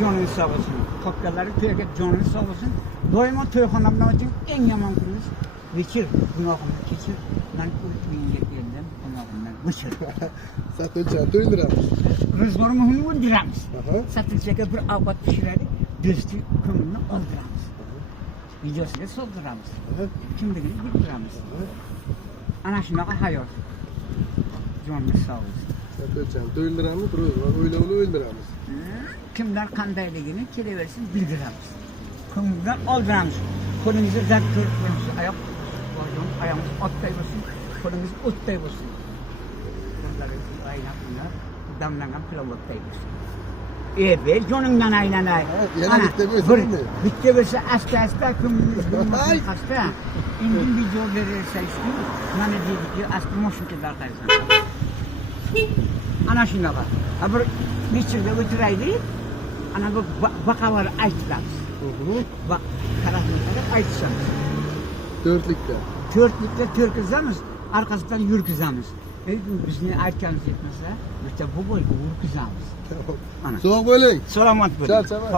canınız sağ olsun. Kopyaları tüyeke canınız sağ olsun. Doyma tüyhanamdan için en yaman kuruluz. Vekir, günahımı keçir. Ben uyutmayın yetkiyerimden, günahımdan vekir. Satılca duyduramız. Rızgonu mühümü öldüremiz. Satılacak bir avat pişiredi. Düzdü kömürünü öldüremiz. Videosuyla solduramız. Kimliğini bildiremiz. Ana şuna hayat. Canınız sağ olsun. Satılca duyduramız, öyle onu öldüremiz. Kimler kandayligini keleversin bildiremiz. Kömürden öldüremiz. Kolumuzu zat körüklerimiz ayak. Ayağımız ottay olsun. Kolumuz ottay olsun. Bunları aynen bunlar. Damlanan pilavotay olsun. Evet, canımdan aylanay. Yana bitti versin mi? Bitti verse asta kömürümüz bulmasın hasta. İndi video verirse işte, bana dedi ki asta moşun kadar kaysın. Ana şuna bak. Ha bir içinde oturaydı. Ana bu bakaları aytlamız. Bak, karanlıkları aytsamız. Dörtlükte. Törtlükte törküzemiz, arkasından yürküzemiz. Biz ne aytkanız etmezse, işte bu boy bu yürküzemiz. Soğuk bölün. Selamat bölün. Çal.